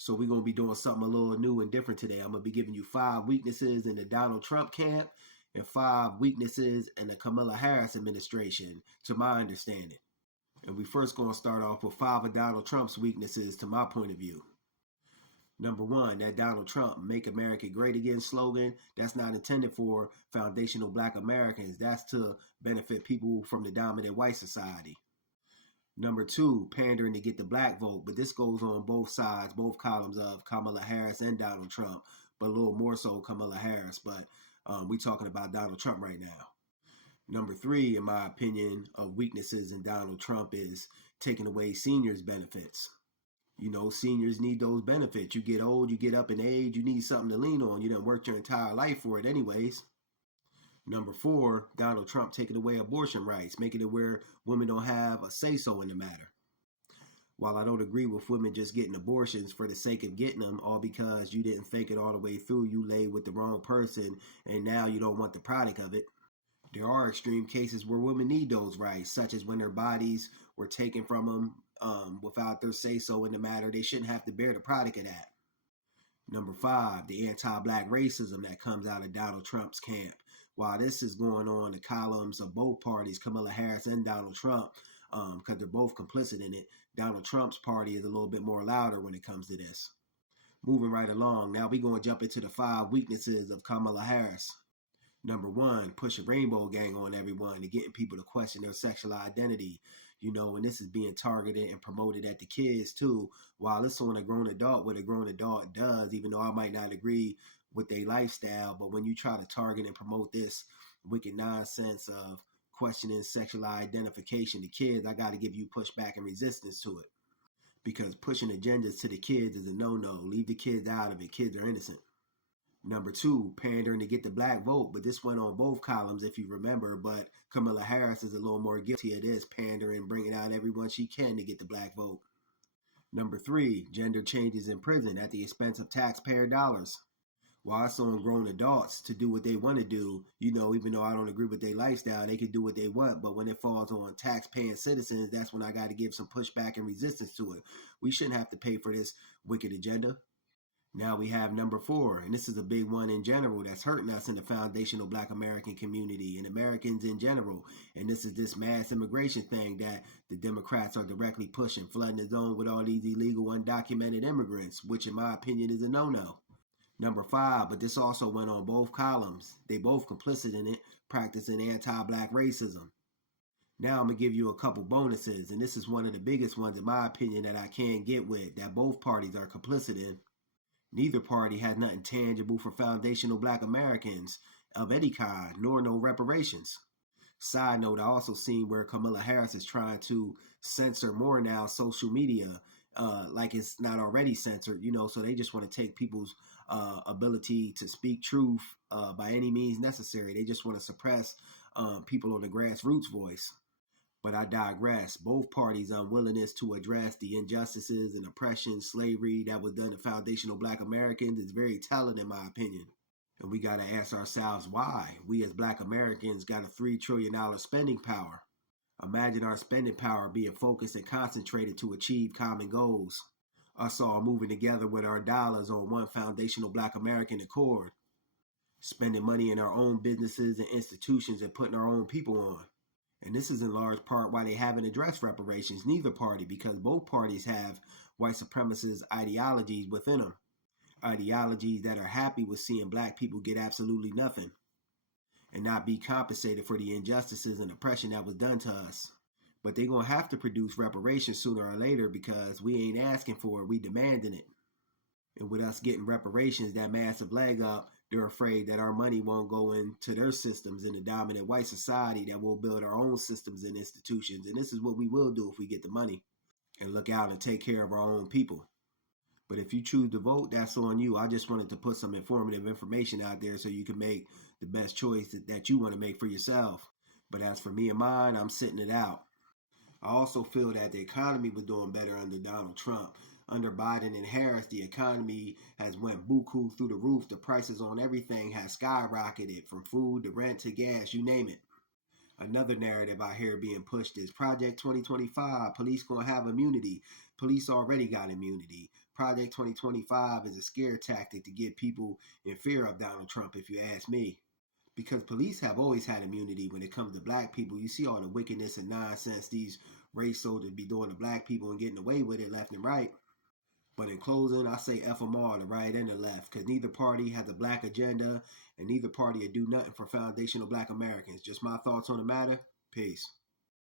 So we're going to be doing something a little new and different today. I'm going to be giving you 5 weaknesses in the Donald Trump camp and 5 weaknesses in the Kamala Harris administration, to my understanding. And we first going to start off with 5 of Donald Trump's weaknesses, to my point of view. Number 1, that Donald Trump Make America Great Again slogan, that's not intended for foundational Black Americans. That's to benefit people from the dominant white society. Number 2, pandering to get the black vote, but this goes on both sides, both columns of Kamala Harris and Donald Trump, but a little more so Kamala Harris, but we're talking about Donald Trump right now. Number 3, in my opinion, of weaknesses in Donald Trump is taking away seniors' benefits. You know, seniors need those benefits. You get old, you get up in age, you need something to lean on. You done worked your entire life for it anyways. Number 4, Donald Trump taking away abortion rights, making it where women don't have a say-so in the matter. While I don't agree with women just getting abortions for the sake of getting them, all because you didn't think it all the way through, you laid with the wrong person, and now you don't want the product of it. There are extreme cases where women need those rights, such as when their bodies were taken from them without their say-so in the matter. They shouldn't have to bear the product of that. Number 5, the anti-black racism that comes out of Donald Trump's camp. While this is going on, the columns of both parties, Kamala Harris and Donald Trump, because they're both complicit in it, Donald Trump's party is a little bit more louder when it comes to this. Moving right along, now we're going to jump into the 5 weaknesses of Kamala Harris. Number 1, push a rainbow gang on everyone and getting people to question their sexual identity. You know, and this is being targeted and promoted at the kids too. While it's on a grown adult, what a grown adult does, even though I might not agree with their lifestyle, but when you try to target and promote this wicked nonsense of questioning sexual identification to kids, I got to give you pushback and resistance to it. Because pushing agendas to the kids is a no-no. Leave the kids out of it. Kids are innocent. Number 2, pandering to get the black vote, but this went on both columns if you remember, but Kamala Harris is a little more guilty of this, pandering, bringing out everyone she can to get the black vote. Number 3, gender changes in prison at the expense of taxpayer dollars. While it's on grown adults to do what they want to do, you know, even though I don't agree with their lifestyle, they can do what they want, but when it falls on tax-paying citizens, that's when I got to give some pushback and resistance to it. We shouldn't have to pay for this wicked agenda. Now we have number 4, and this is a big one in general that's hurting us in the foundational Black American community and Americans in general. And this is this mass immigration thing that the Democrats are directly pushing, flooding the zone with all these illegal, undocumented immigrants, which in my opinion is a no-no. Number 5, but this also went on both columns. They both complicit in it, practicing anti-black racism. Now I'm going to give you a couple bonuses, and this is one of the biggest ones in my opinion that I can't get with, that both parties are complicit in. Neither party has nothing tangible for foundational Black Americans of any kind, nor no reparations. Side note, I also seen where Kamala Harris is trying to censor more now social media, like it's not already censored, you know, so they just want to take people's ability to speak truth by any means necessary. They just want to suppress people on the grassroots voice. But I digress. Both parties' unwillingness to address the injustices and oppression, slavery that was done to foundational Black Americans is very telling in my opinion. And we got to ask ourselves why. We as Black Americans got a $3 trillion spending power. Imagine our spending power being focused and concentrated to achieve common goals. Us all moving together with our dollars on one foundational Black American accord. Spending money in our own businesses and institutions and putting our own people on. And this is in large part why they haven't addressed reparations, neither party, because both parties have white supremacist ideologies within them. Ideologies that are happy with seeing Black people get absolutely nothing and not be compensated for the injustices and oppression that was done to us. But they're going to have to produce reparations sooner or later because we ain't asking for it, we demanding it. And with us getting reparations, that massive leg up, they're afraid that our money won't go into their systems in the dominant white society, that we'll build our own systems and institutions. And this is what we will do if we get the money and look out and take care of our own people. But if you choose to vote, that's on you. I just wanted to put some informative information out there so you can make the best choice that you want to make for yourself. But as for me and mine, I'm sitting it out. I also feel that the economy was doing better under Donald Trump. Under Biden and Harris, the economy has went buku through the roof. The prices on everything has skyrocketed, from food to rent to gas, you name it. Another narrative I hear being pushed is Project 2025. Police gonna have immunity. Police already got immunity. Project 2025 is a scare tactic to get people in fear of Donald Trump, if you ask me. Because police have always had immunity when it comes to black people. You see all the wickedness and nonsense these race soldiers be doing to black people and getting away with it left and right. But in closing, I say F them all, the right and the left, because neither party has a black agenda and neither party will do nothing for foundational black Americans. Just my thoughts on the matter. Peace.